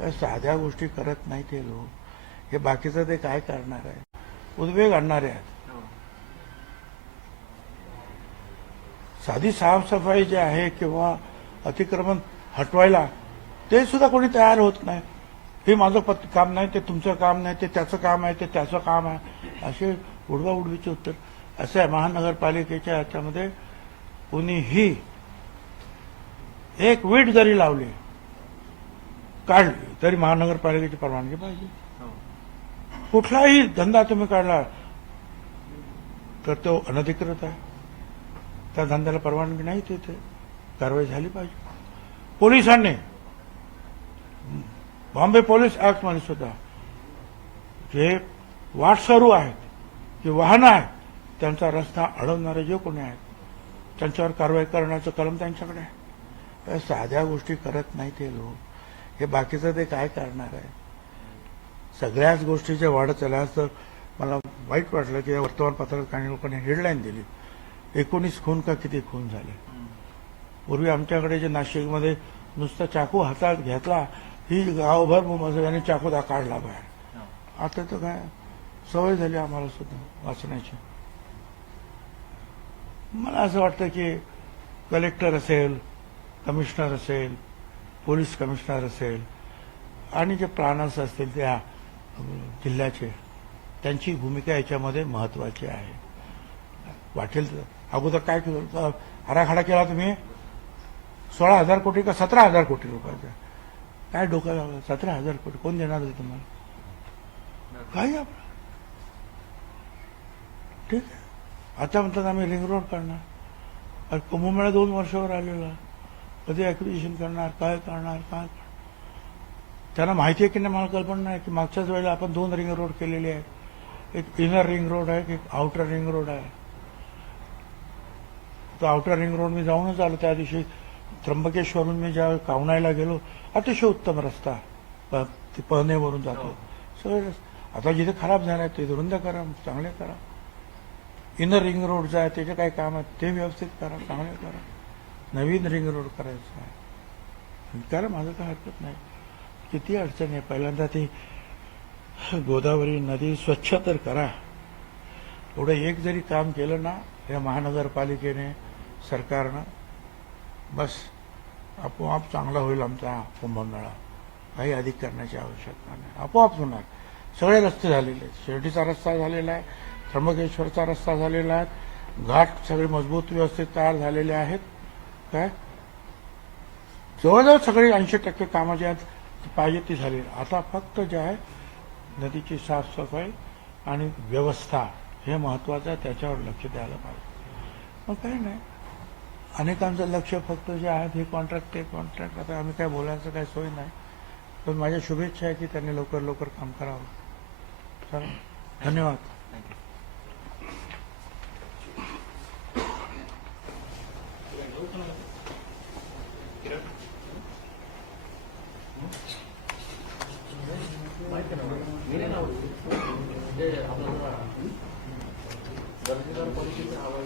साध्या गोष्टी करत नाही ते लोक. हे बाकीचं ते काय करणार आहे? उद्वेग आणणारे आहेत. साधी साफसफाई जी आहे किंवा अतिक्रमण हटवायला ते सुद्धा कोणी तयार होत नाही. हे माझं पत काम नाही ते तुमचं काम नाही ते त्याचं काम आहे ते त्याचं काम आहे. असे उडवा उडवीचे उत्तर. असं आहे महानगरपालिकेच्या ह्याच्यामध्ये कुणीही एक वीट जरी लावली काढली तरी महानगरपालिकेची परवानगी पाहिजे. कुठलाही धंदा तुम्ही काढला तर तो अनधिकृत आहे. त्या धंद्याला परवानगी नाही तिथे. कारवाई झाली पाहिजे. पोलिसांनी बॉम्बे पोलीस ऍक्टमध्ये सुद्धा जे वाटसरू आहेत जे वाहनं आहेत त्यांचा रस्ता अडवणारे जे कोणी आहेत त्यांच्यावर कारवाई करण्याचं कलम त्यांच्याकडे आहे. या साध्या गोष्टी करत नाही ते लोक. हे बाकीचं ते काय करणार आहे? सगळ्याच गोष्टीच्या वाढत चालल्या तर मला वाईट वाटलं की या वर्तमानपत्रात काही लोकांनी हेडलाईन दिली. एकोणीस खून का किती खून झाले? पूर्वी आमच्याकडे जे नाशिकमध्ये नुसता चाकू हातात घेतला ही गावभर मुंबई चाकू दा काढला बाहेर. आता तर काय? सवय झाली आम्हाला सुद्धा वाचण्याची. मला असं वाटतं की कलेक्टर असेल कमिशनर असेल पोलीस कमिशनर असेल आणि जे प्राणस असतील त्या जिल्ह्याचे त्यांची भूमिका याच्यामध्ये महत्वाची आहे. वाटेल तर अगोदर काय आराखडा केला तुम्ही? सोळा हजार कोटी का सतरा हजार कोटी रुपयाचा? काय डोकं लावलं? सतरा हजार कोटी. कोण देणार होते तुम्हाला? काय ठीक आहे. आता म्हणतात आम्ही रिंग रोड करणार कुंभमेळा दोन वर्षावर आलेला. कधी ऍक्विजिशन करणार काय करणार काय करणार? त्यांना माहिती आहे की नाही मला कल्पना नाही की मागच्याच वेळेला आपण दोन रिंग रोड केलेले आहेत. एक इनर रिंग रोड आहे एक आउटर रिंग रोड आहे. तो आउटर रिंग रोड मी जाऊनच आलो. त्या दिवशी त्र्यंबकेश्वरून मी ज्या कावणायला गेलो अतिशय उत्तम रस्ता. प- ते पहनेवरून जातो. सगळे रस्ते. आता जिथे खराब झाले आहेत ते रुंद करा चांगले करा. इनर रिंग रोड जे आहे त्याचे काय काम आहे ते व्यवस्थित करा चांगले करा. नवीन रिंग रोड करायचं आहे. करा माझं काय हरकत नाही. किती अडचण आहे. पहिल्यांदा ती गोदावरी नदी स्वच्छ तर करा. एवढं एक जरी काम केलं ना या महानगरपालिकेने सरकारनं बस आपोआप चांगला होईल आमचा कुंभमेळा. काही अधिक करण्याची आवश्यकता नाही. आपोआप होणार. सगळे रस्ते झालेले आहेत. शिर्डीचा रस्ता झालेला आहे. त्र्यंबकेश्वरचा रस्ता झालेला आहे. घाट सगळे मजबूत व्यवस्थित तयार झालेले आहेत. काय? जवळजवळ सगळे ऐंशी टक्के कामं जे आहेत पाहिजे ती झाली. आता फक्त जे आहे नदीची साफसफाई आणि व्यवस्था हे महत्वाचं आहे त्याच्यावर लक्ष द्यायला पाहिजे. मग काही नाही. अनेकांचं लक्ष फक्त जे आहे हे कॉन्ट्रॅक्ट ते कॉन्ट्रॅक्ट आता आम्ही काय बोलायचं काही सोय नाही. पण माझ्या शुभेच्छा आहे की त्यांनी लवकर लवकर काम करावं. चला. धन्यवाद. दर्जेदार परिस्थिती हवा